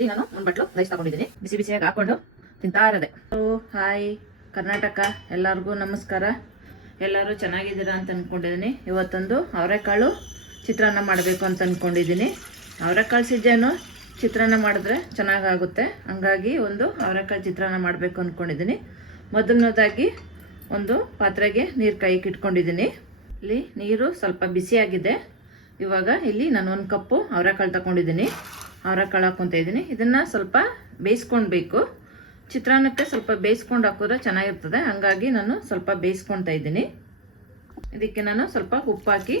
ಇಲ್ಲಿ ನಾನು ಒಂದು ಬಟ್ಲು ರೈಸ್ ತಗೊಂಡಿದ್ದೀನಿ. ಬಿಸಿ ಬಿಸಿಯಾಗಿ ಹಾಕೊಂಡು ತಿಂತಾ ಇರೋದೆ. ಹಾಯ್ ಕರ್ನಾಟಕ, ಎಲ್ಲರಿಗೂ ನಮಸ್ಕಾರ. ಎಲ್ಲರೂ ಚೆನ್ನಾಗಿದ್ದೀರಾ ಅಂತ ಅಂದ್ಕೊಂಡಿದ್ದೀನಿ. ಇವತ್ತೊಂದು ಅವರೆಕಾಳು ಚಿತ್ರಾನ್ನ ಮಾಡಬೇಕು ಅಂತ ಅಂದ್ಕೊಂಡಿದ್ದೀನಿ. ಅವರೆಕಾಳು ಸೀಜನ್ನು ಚಿತ್ರಾನ್ನ ಮಾಡಿದ್ರೆ ಚೆನ್ನಾಗಾಗುತ್ತೆ, ಹಂಗಾಗಿ ಒಂದು ಅವರೆಕಾಳು ಚಿತ್ರಾನ್ನ ಮಾಡಬೇಕು ಅಂದ್ಕೊಂಡಿದ್ದೀನಿ. ಮೊದಲನೇದಾಗಿ ಒಂದು ಪಾತ್ರೆಗೆ ನೀರು ಕಾಯಿಗೆ ಇಟ್ಕೊಂಡಿದ್ದೀನಿ. ಇಲ್ಲಿ ನೀರು ಸ್ವಲ್ಪ ಬಿಸಿಯಾಗಿದೆ. ಇವಾಗ ಇಲ್ಲಿ ನಾನು 1 ಕಪ್ಪು ಅವರೆಕಾಳು ತಗೊಂಡಿದ್ದೀನಿ. ಅವರೆಕಾಳು ಹಾಕ್ಕೊತಾ ಇದ್ದೀನಿ. ಇದನ್ನು ಸ್ವಲ್ಪ ಬೇಯಿಸ್ಕೊಳ್ಬೇಕು. ಚಿತ್ರಾನ್ನಕ್ಕೆ ಸ್ವಲ್ಪ ಬೇಯಿಸ್ಕೊಂಡು ಹಾಕಿದ್ರೆ ಚೆನ್ನಾಗಿರ್ತದೆ, ಹಂಗಾಗಿ ನಾನು ಸ್ವಲ್ಪ ಬೇಯಿಸ್ಕೊತಾ ಇದ್ದೀನಿ. ಇದಕ್ಕೆ ನಾನು ಸ್ವಲ್ಪ ಉಪ್ಪು ಹಾಕಿ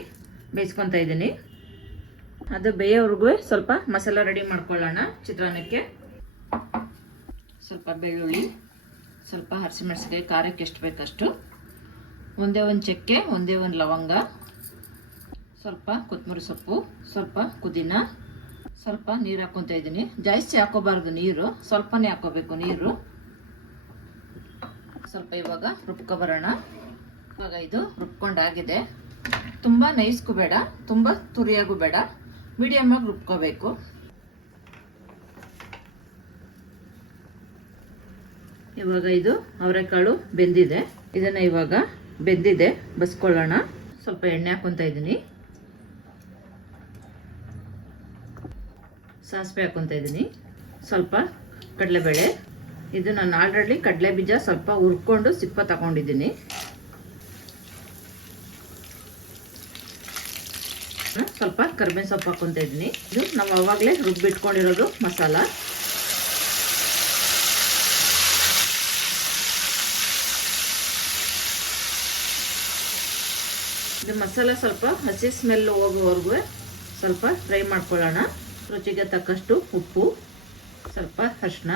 ಬೇಯಿಸ್ಕೊತಾ ಇದ್ದೀನಿ. ಅದು ಬೇಯೋವರೆಗೂ ಸ್ವಲ್ಪ ಮಸಾಲ ರೆಡಿ ಮಾಡ್ಕೊಳ್ಳೋಣ. ಚಿತ್ರಾನ್ನಕ್ಕೆ ಸ್ವಲ್ಪ ಬೆಳ್ಳುಳ್ಳಿ, ಸ್ವಲ್ಪ ಹಸಿಮೆಣಸಿನಕಾಯಿ, ಖಾರಕ್ಕೆ ಎಷ್ಟು ಬೇಕಷ್ಟು, ಒಂದೇ ಒಂದು ಚಕ್ಕೆ, ಒಂದೇ ಒಂದು ಲವಂಗ, ಸ್ವಲ್ಪ ಕೊತ್ತಂಬರಿ ಸೊಪ್ಪು, ಸ್ವಲ್ಪ ಪುದೀನ, ಸ್ವಲ್ಪ ನೀರು ಹಾಕ್ಕೊತಾ ಇದ್ದೀನಿ. ಜಾಸ್ತಿ ಹಾಕೋಬಾರ್ದು, ನೀರು ಸ್ವಲ್ಪನೇ ಹಾಕೋಬೇಕು ನೀರು. ಸ್ವಲ್ಪ ಇವಾಗ ರುಬ್ಕೊಬರೋಣ. ಇವಾಗ ಇದು ರುಬ್ಕೊಂಡಾಗಿದೆ. ತುಂಬ ನೈಸ್ಗೂ ಬೇಡ, ತುಂಬ ತುರಿಯಾಗೂ ಬೇಡ, ಮೀಡಿಯಮ್ ಆಗಿ ರುಬ್ಕೋಬೇಕು. ಇವಾಗ ಇದು ಅವರೆಕಾಳು ಬೆಂದಿದೆ. ಇದನ್ನ ಇವಾಗ ಬೆಂದಿದೆ, ಬಸ್ಕೊಳ್ಳೋಣ. ಸ್ವಲ್ಪ ಎಣ್ಣೆ ಹಾಕ್ಕೊತಾ ಇದ್ದೀನಿ, ಸಾಸಿವೆ ಹಾಕ್ಕೊತಾ ಇದ್ದೀನಿ, ಸ್ವಲ್ಪ ಕಡಲೆಬೇಳೆ. ಇದು ನಾನು ಆಲ್ರೆಡಿ ಕಡಲೆ ಬೀಜ ಸ್ವಲ್ಪ ಹುರ್ಕೊಂಡು ಸಿಪ್ಪ ತಗೊಂಡಿದ್ದೀನಿ. ಸ್ವಲ್ಪ ಕರಿಬೇವಿನ ಸೊಪ್ಪು ಹಾಕ್ಕೊತಾ ಇದ್ದೀನಿ. ಇದು ನಾವು ಅವಾಗಲೇ ರುಬ್ಬಿಟ್ಕೊಂಡಿರೋದು ಮಸಾಲ. ಇದು ಮಸಾಲ ಸ್ವಲ್ಪ ಹಸಿ ಸ್ಮೆಲ್ ಹೋಗೋವರೆಗೂ ಸ್ವಲ್ಪ ಫ್ರೈ ಮಾಡ್ಕೊಳ್ಳೋಣ. ರುಚಿಗೆ ತಕ್ಕಷ್ಟು ಉಪ್ಪು, ಸ್ವಲ್ಪ ಅರಿಶಿನ,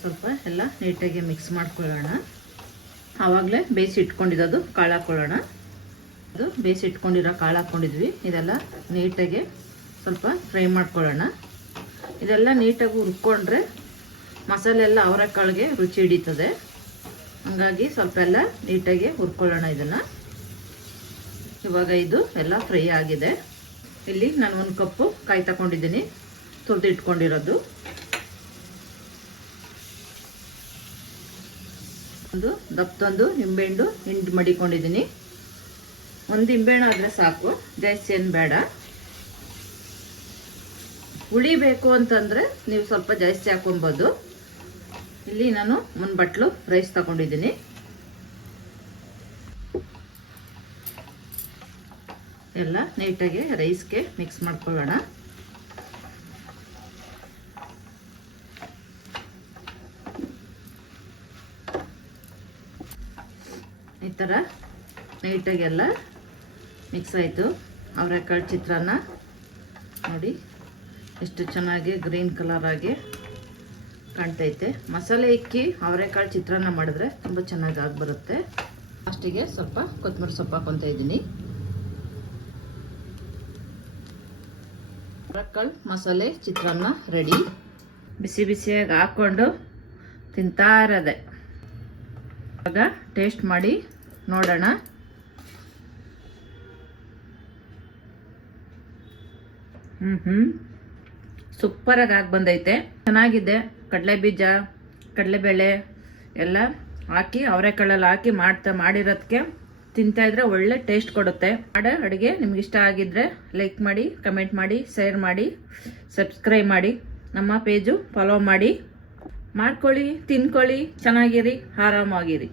ಸ್ವಲ್ಪ ಎಲ್ಲ ನೀಟಾಗಿ ಮಿಕ್ಸ್ ಮಾಡ್ಕೊಳ್ಳೋಣ. ಆವಾಗಲೇ ಬೇಯಿಸಿ ಇಟ್ಕೊಂಡಿರೋದು ಕಾಳು ಹಾಕ್ಕೊಳ್ಳೋಣ. ಅದು ಬೇಯಿಸಿ ಇಟ್ಕೊಂಡಿರೋ ಕಾಳು ಹಾಕ್ಕೊಂಡಿದ್ವಿ. ಇದೆಲ್ಲ ನೀಟಾಗಿ ಸ್ವಲ್ಪ ಫ್ರೈ ಮಾಡ್ಕೊಳ್ಳೋಣ. ಇದೆಲ್ಲ ನೀಟಾಗಿ ಹುರ್ಕೊಂಡ್ರೆ ಮಸಾಲೆ ಎಲ್ಲ ಅವರೆಕಾಳಿಗೆ ರುಚಿ ಹಿಡಿತದೆ, ಹಂಗಾಗಿ ಸ್ವಲ್ಪ ಎಲ್ಲ ನೀಟಾಗಿ ಹುರ್ಕೊಳ್ಳೋಣ ಇದನ್ನು. ಇವಾಗ ಇದು ಎಲ್ಲ ಫ್ರೈ ಆಗಿದೆ. ಇಲ್ಲಿ ನಾನು 1 ಕಪ್ಪು ಕಾಯಿ ತಗೊಂಡಿದ್ದೀನಿ, ತುರಿದು ಇಟ್ಕೊಂಡಿರೋದು. ಒಂದು ದಪ್ಪದೊಂದು ನಿಂಬೆಹಣ್ಣು ಹಿಂಡಿ ಮಡಿಕೊಂಡಿದ್ದೀನಿ. 1 ನಿಂಬೆಹಣ್ಣು ಆದರೆ ಸಾಕು, ಜಾಸ್ತಿ ಏನು ಬೇಡ. ಹುಳಿ ಬೇಕು ಅಂತಂದರೆ ನೀವು ಸ್ವಲ್ಪ ಜಾಸ್ತಿ ಹಾಕೊಬೋದು. ಇಲ್ಲಿ ನಾನು 1 ಬಟ್ಲು ರೈಸ್ ತಗೊಂಡಿದ್ದೀನಿ. ಎಲ್ಲ ನೀಟಾಗಿ ರೈಸ್ಗೆ ಮಿಕ್ಸ್ ಮಾಡ್ಕೊಳ್ಳೋಣ. ಈ ಥರ ನೀಟಾಗಿ ಎಲ್ಲ ಮಿಕ್ಸ್ ಆಯಿತು. ಅವರೆಕಾಳು ಚಿತ್ರಾನ್ನ ನೋಡಿ ಎಷ್ಟು ಚೆನ್ನಾಗಿ ಗ್ರೀನ್ ಕಲರ್ ಆಗಿ ಕಾಣ್ತೈತೆ. ಮಸಾಲೆ ಇಕ್ಕಿ ಅವರೆಕಾಳು ಚಿತ್ರಾನ್ನ ಮಾಡಿದ್ರೆ ತುಂಬ ಚೆನ್ನಾಗಿ ಆಗಿಬರುತ್ತೆ. ಲಾಸ್ಟಿಗೆ ಸ್ವಲ್ಪ ಕೊತ್ತಂಬರಿ ಸೊಪ್ಪು ಹಾಕ್ಕೊತಾ ಇದ್ದೀನಿ. ಅವರೆಕಾಳು ಮಸಾಲೆ ಚಿತ್ರಾನ್ನ ರೆಡಿ. ಬಿಸಿ ಬಿಸಿಯಾಗಿ ಹಾಕ್ಕೊಂಡು ತಿಂತಾ ಇರೋದೆ. ಇವಾಗ ಟೇಸ್ಟ್ ಮಾಡಿ ನೋಡೋಣ. ಸೂಪರಾಗಿ ಆಗಿ ಬಂದೈತೆ, ಚೆನ್ನಾಗಿದೆ. ಕಡಲೆ ಬೀಜ, ಕಡಲೆಬೇಳೆ ಎಲ್ಲ ಹಾಕಿ ಅವರೆಕಾಳಲ್ಲಿ ಹಾಕಿ ಮಾಡಿರೋದಕ್ಕೆ ತಿಂತಾ ಇದ್ರೆ ಒಳ್ಳೆ ಟೇಸ್ಟ್ ಕೊಡುತ್ತೆ. ಮಾಡೋ ಅಡುಗೆ ನಿಮ್ಗೆ ಇಷ್ಟ ಆಗಿದ್ರೆ ಲೈಕ್ ಮಾಡಿ, ಕಮೆಂಟ್ ಮಾಡಿ, ಶೇರ್ ಮಾಡಿ, ಸಬ್ಸ್ಕ್ರೈಬ್ ಮಾಡಿ, ನಮ್ಮ ಪೇಜು ಫಾಲೋ ಮಾಡಿ. ಮಾಡ್ಕೊಳ್ಳಿ, ತಿನ್ಕೊಳ್ಳಿ, ಚೆನ್ನಾಗಿರಿ, ಆರಾಮಾಗಿರಿ.